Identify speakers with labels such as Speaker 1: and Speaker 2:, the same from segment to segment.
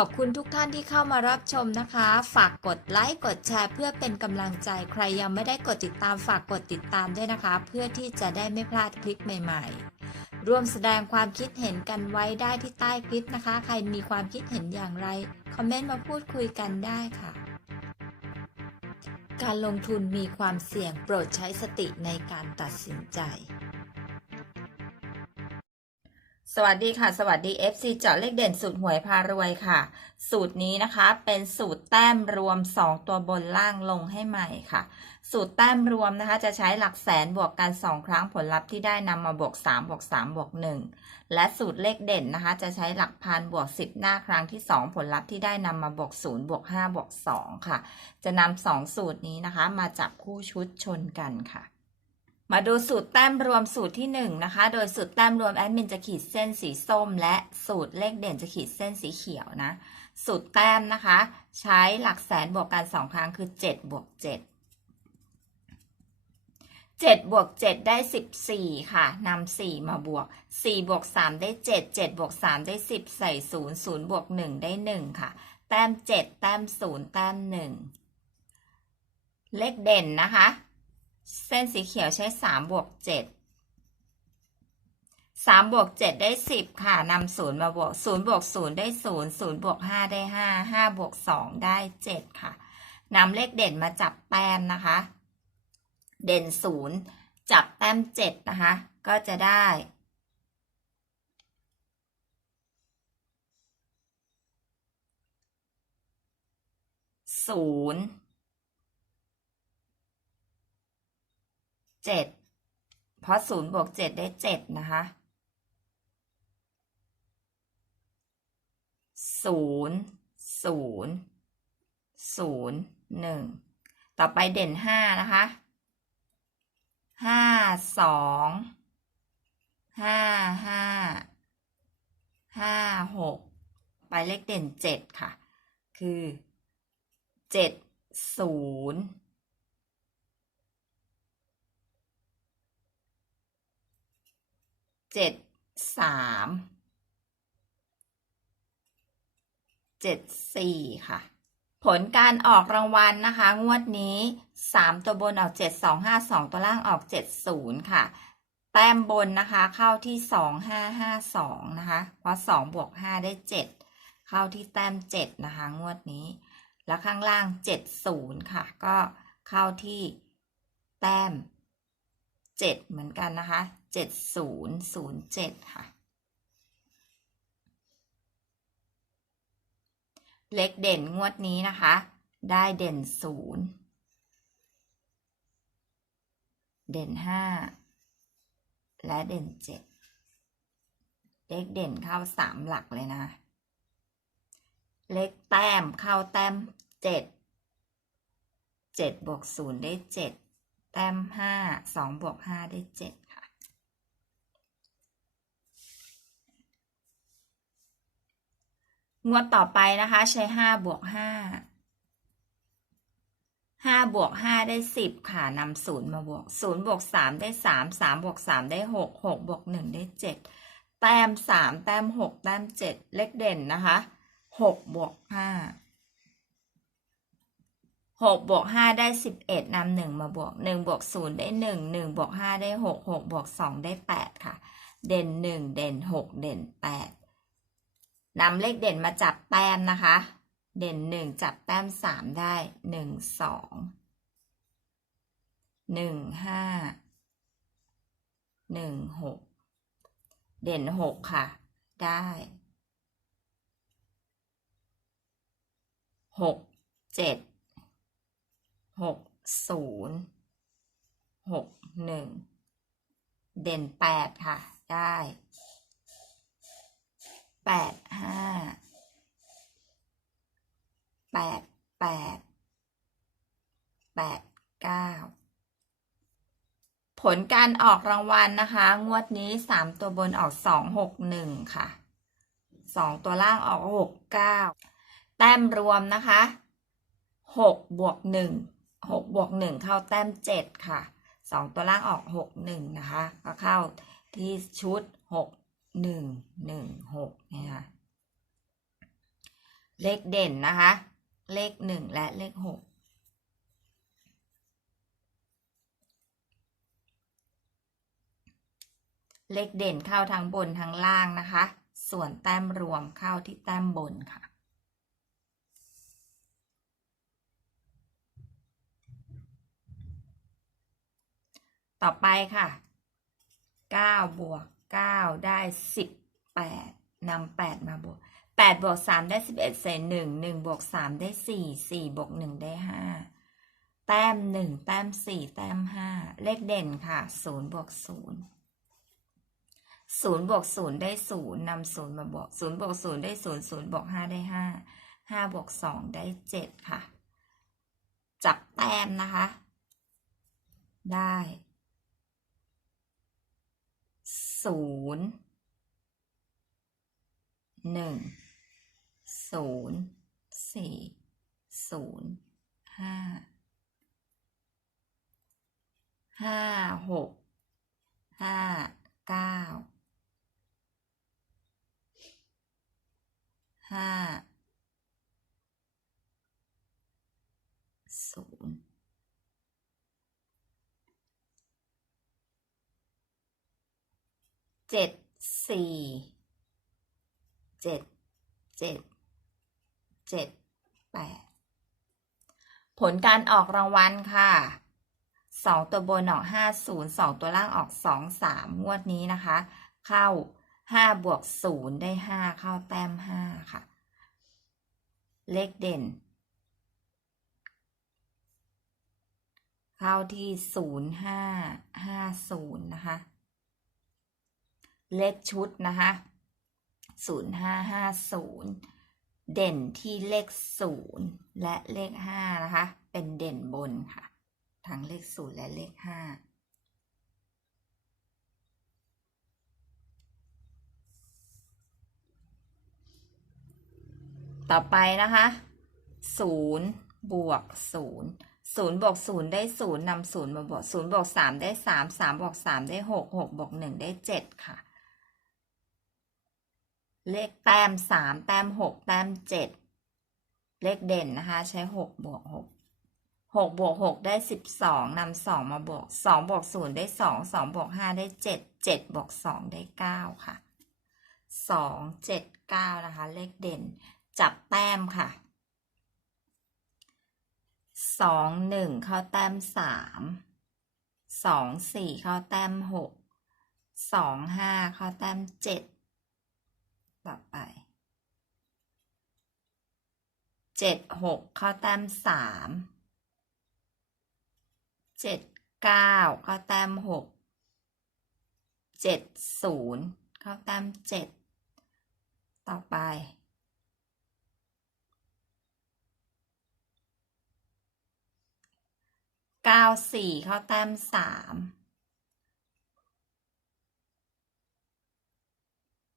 Speaker 1: ขอบคุณทุกท่านที่เข้ามารับชมนะคะ ฝากกดไลค์กดแชร์เพื่อเป็นกำลังใจใครยังไม่ได้กดติดตามฝากกดติดตามด้วยนะคะ เพื่อที่จะได้ไม่พลาดคลิปใหม่ๆ ร่วมแสดงความคิดเห็นกันไว้ได้ที่ใต้คลิปนะคะ ใครมีความคิดเห็นอย่างไร คอมเมนต์มาพูดคุยกันได้ค่ะ การลงทุนมีความเสี่ยงโปรดใช้สติในการตัดสินใจ สวัสดีค่ะ สวัสดี FC เจาะเลขเด่นสูตรหวยพารวยค่ะ สูตรนี้นะคะเป็นสูตรแต้มรวม 2 ตัวบนล่างลงให้ใหม่ค่ะ สูตรแต้มรวมนะคะ จะใช้หลักแสนบวกกัน 2 ครั้งผลลัพธ์ที่ได้นำมาบวก3บวก3บวก1และสูตรเลขเด่นนะคะ จะใช้หลักพันบวก 10 หน้าครั้งที่ 2 ผลลัพธ์ที่ได้นำมาบวก0บวก5บวก2ค่ะ จะนำสองสูตรนี้นะคะ มาจับคู่ชุดชนกันค่ะ มาดูสูตรแต้มรวมสูตรที่1นะคะ โดยสูตรแต้มรวมแอดมินจะขีดเส้นสีส้ม และสูตรเลขเด่นจะขีดเส้นสีเขียวนะ สูตรแต้มนะคะ ใช้หลักแสนบวกกัน 2 ครั้งคือ 7 บวก 7 7บวก7ได้ 14 ค่ะนำ4มาบวก 4 บวก 3 ได้ 7 7 บวก 3 ได้ 10 ใส่ 0 0 บวก 1 ได้ 1 ค่ะ แต้ม 7 แต้ม 0 แต้ม 1 เลขเด่นนะคะ เส้นสีเขียวใช้3บวก7 3บวก7ได้10ค่ะนำ0มาบวก0บวก0ได้0 0บวก5ได้5 5บวก2ได้7ค่ะนำเลขเด่นมาจับแต้มนะคะ เด่น0จับแต้ม7นะคะ ก็จะได้ศูนย์ เจ็ดเพราะศูนย์บวกเจ็ดได้เจ็ดนะคะศูนย์ศูนย์ศูนย์หนึ่งต่อไปเด่นห้านะคะห้าสองห้าห้าห้าหกไปเลขเด่นเจ็ดค่ะ คือเจ็ดศูนย์ เจ็ดสามเจ็ดสี่ค่ะ ผลการออกรางวัลนะคะ งวดนี้สามตัวบนออกเจ็ดสองห้าสองตัวล่างออกเจ็ดศูนย์ค่ะ แต้มบนนะคะเข้าที่สองห้าห้าสองนะคะเพราะสองบวกห้าได้เจ็ดเข้าที่แต้มเจ็ดนะคะ งวดนี้ แล้วข้างล่างเจ็ดศูนย์ค่ะ ก็เข้าที่แต้มเจ็ดเหมือนกันนะคะ เจ็ดศูนย์ศูนย์เจ็ดค่ะ เลขเด่นงวดนี้นะคะ ได้เด่นศูนย์เด่นห้าและเด่นเจ็ดเลขเด่นเข้าสามหลักเลยนะ เลขแต้มเข้าแต้มเจ็ดเจ็ดบวกศูนย์ได้เจ็ดแต้มห้าสองบวกห้าได้เจ็ดค่ะ งวดต่อไปนะคะ ใช้ห้าบวกห้าห้าบวกห้าได้สิบค่ะนำศูนย์มาบวกศูนย์บวกสามได้สามสามบวกสามได้หกหกบวกหนึ่งได้เจ็ดแต้มสามแต้มหกแต้มเจ็ดเลขเด่นนะคะหกบวกห้าหกบวกห้าได้สิบเอ็ดนำหนึ่งมาบวกหนึ่งบวกศูนย์ได้หนึ่งหนึ่งบวกห้าได้หกหกบวกสองได้แปดค่ะ เด่นหนึ่งเด่นหกเด่นแปด นำเลขเด่นมาจับแต้มนะคะ เด่นหนึ่งจับแต้มสามได้หนึ่งสองหนึ่งห้าหนึ่งหกเด่นหกค่ะ ได้หกเจ็ดหกศูนย์หกหนึ่งเด่นแปดค่ะ ได้ แปดห้าแปดแปดแปดเก้าผลการออกรางวัลนะคะ งวดนี้สามตัวบนออกสองหกหนึ่งค่ะสองตัวล่างออกหกเก้าแต้มรวมนะคะหกบวกหนึ่งหกบวกหนึ่งเข้าแต้มเจ็ดค่ะสองตัวล่างออกหกหนึ่งนะคะ ก็เข้าที่ชุดหก หนึ่งหนึ่งหกเนี่ยค่ะ เลขเด่นนะคะ เลขหนึ่งและเลขหกเลขเด่นเข้าทั้งบนทั้งล่างนะคะ ส่วนแต้มรวมเข้าที่แต้มบนค่ะ ต่อไปค่ะ 9 บวก ก้าได้สิบแปดนำแปดมาบวกแปดบวกสามได้สิบเอ็ดเศษ1 1บวกสามได้สี่สี่บวกหนึ่งได้ห้าแต้มหนึ่งแต้มสี่แต้มห้าเลขเด่นค่ะศูนย์บวกศูนย์ศูนย์บวกศูนย์ได้ศูนย์นำศูนย์มาบวกศูนย์บวกศูนย์ได้ศูนย์ศูนย์บวกห้าได้ห้าห้าบวกสองได้เจ็ดค่ะ จับแต้มนะคะ ได้ ศูนย์หนึ่งศูนย์สี่ศูนย์ห้าห้าหกห้าเก้าห้าศูนย์เจ็ดสี่เจ็ดเจ็ดเจ็ดแปดผลการออกรางวัลค่ะสองตัวบนออกห้าศูนย์สองตัวล่างออกสองสามงวดนี้นะคะ เข้าห้าบวกศูนย์ได้ห้าเข้าแต้มห้าค่ะ เลขเด่น เข้าที่ศูนย์ห้าห้าศูนย์นะคะ เลขชุดนะคะศูนย์ห้าห้าศูนย์เด่นที่เลขศูนย์และเลขห้านะคะ เป็นเด่นบนค่ะ ทั้งเลขศูนย์และเลขห้าต่อไปนะคะศูนย์บวกศูนย์ศูนย์บวกศูนย์ได้ศูนย์นำศูนย์มาบวกศูนย์บวกสามได้สามสามบวกสามได้หกหกบวกหนึ่งได้เจ็ดค่ะ เลขแต้มสามแต้มหกแต้มเจ็ดเลขเด่นนะคะ ใช้หกบวกหกหกบวกหกได้สิบสองนำสองมาบวกสองบวกศูนย์ได้สองสองบวกห้าได้เจ็ดเจ็ดบวกสองได้เก้าค่ะสองเจ็ดเก้านะคะ เลขเด่น จับแต้มค่ะสองหนึ่งเข้าแต้มสามสองสี่เข้าแต้มหกสองห้าเข้าแต้มเจ็ด ต่อไปเจ็ดหกเข้าแต้มสามเจ็ดเก้าเข้าแต้มหกเจ็ดศูนย์เข้าแต้มเจ็ดต่อไปเก้าสี่เข้าแต้มสาม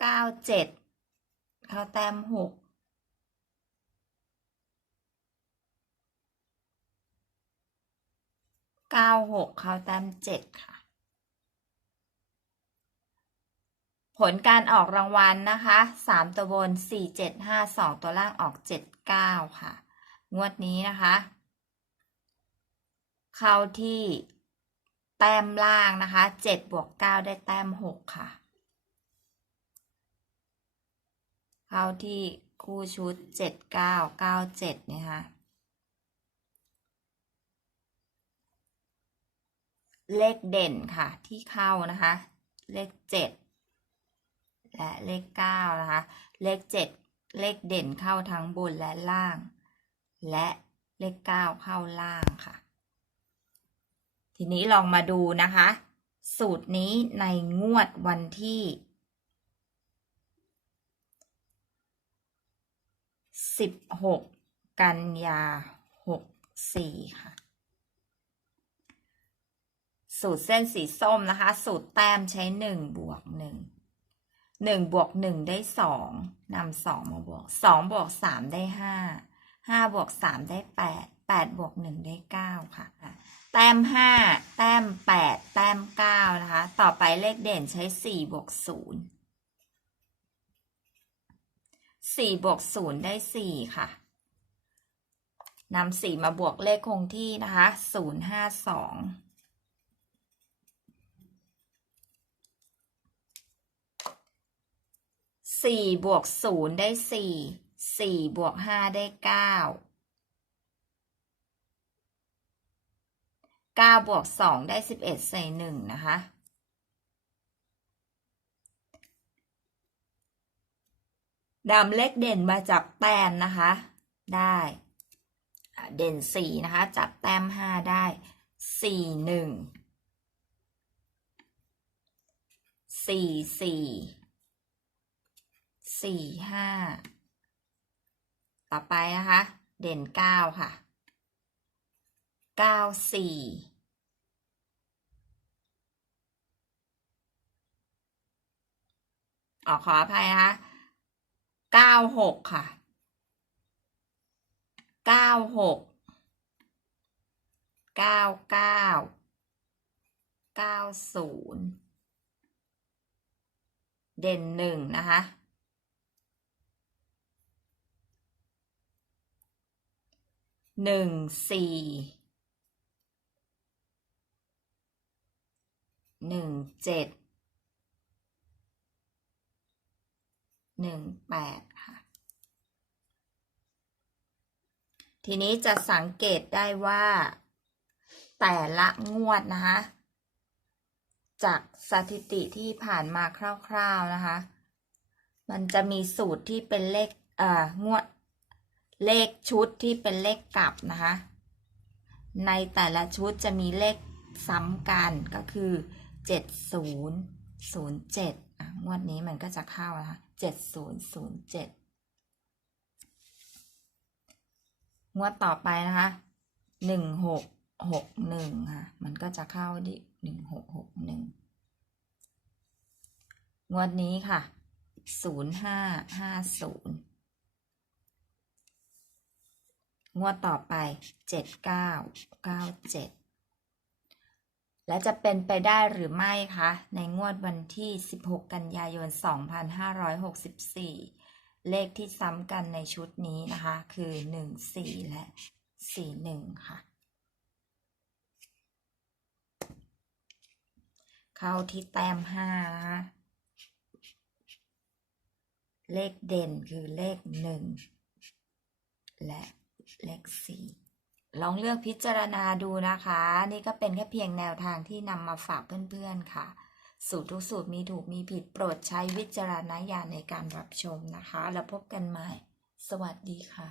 Speaker 1: เก้าเจ็ด เขาแต้มหกเก้าหกเขาแต้มเจ็ดค่ะ ผลการออกรางวัลนะคะสามตัวบนสี่เจ็ดห้าสองตัวล่างออกเจ็ดเก้าค่ะ งวดนี้นะคะ เข้าที่แต้มล่างนะคะเจ็ดบวกเก้าได้แต้มหกค่ะ เข้าที่คู่ชุดเจ็ดเก้าเก้าเจ็ดนะคะ เลขเด่นค่ะที่เข้านะคะ เลขเจ็ดและเลขเก้านะคะ เลขเจ็ดเลขเด่นเข้าทั้งบนและล่าง และเลขเก้าเข้าล่างค่ะ ทีนี้ลองมาดูนะคะ สูตรนี้ในงวดวันที่ สิบหกกันยาหกสี่ค่ะ สูตรเส้นสีส้มนะคะ สูตรแต้มใช้หนึ่งบวกหนึ่งหนึ่งบวกหนึ่งได้สองนำสองมาบวกสองบวกสามได้ห้าห้าบวกสามได้แปดแปดบวกหนึ่งได้เก้าค่ะ แต้มห้าแต้มแปดแต้มเก้านะคะ ต่อไปเลขเด่นใช้สี่บวกศูนย์ สี่บวกศูนย์ได้สี่ค่ะนำสี่มาบวกเลขคงที่นะคะศูนย์ห้าสองสี่บวกศูนย์ได้สี่สี่บวกห้าได้เก้าเก้าบวกสองได้สิบเอ็ดใส่หนึ่งนะคะ ดำเลขเด่นมาจับแต้มนะคะ ได้เด่นสี่นะคะ จับแต้มห้าได้สี่หนึ่งสี่สี่สี่ห้าต่อไปนะคะ เด่นเก้าค่ะเก้าสี่ออกขออภัยนะคะ เก้าหกค่ะเก้าหกเก้าเก้าเก้าศูนย์เด่นหนึ่งนะคะหนึ่งสี่หนึ่งเจ็ด หนึ่งแปดค่ะ ทีนี้จะสังเกตได้ว่า แต่ละงวดนะคะ จากสถิติที่ผ่านมาคร่าวๆนะคะ มันจะมีสูตรที่เป็นเลขเอ่องวดเลขชุดที่เป็นเลขกลับนะคะ ในแต่ละชุดจะมีเลขซ้ำกันก็คือ 7007อะงวดนี้มันก็จะเข้านะคะ 7007 งวดต่อไปนะคะ 1661 ค่ะ มันก็จะเข้าที่ 1661 งวดนี้ค่ะ 0550งวดต่อไป 7997 และจะเป็นไปได้หรือไม่คะ ในงวดวันที่ 16 กันยายน 2564 เลขที่ซ้ำกันในชุดนี้นะคะ คือ 1 4 และ 4 1 ค่ะ เข้าที่แต้ม 5 นะคะ เลขเด่นคือเลข 1 และเลข 4 ลองเลือกพิจารณาดูนะคะ นี่ก็เป็นแค่เพียงแนวทางที่นำมาฝากเพื่อนๆค่ะ สูตรทุกสูตรมีถูกมีผิดโปรดใช้วิจารณญาณในการรับชมนะคะ แล้วพบกันใหม่ สวัสดีค่ะ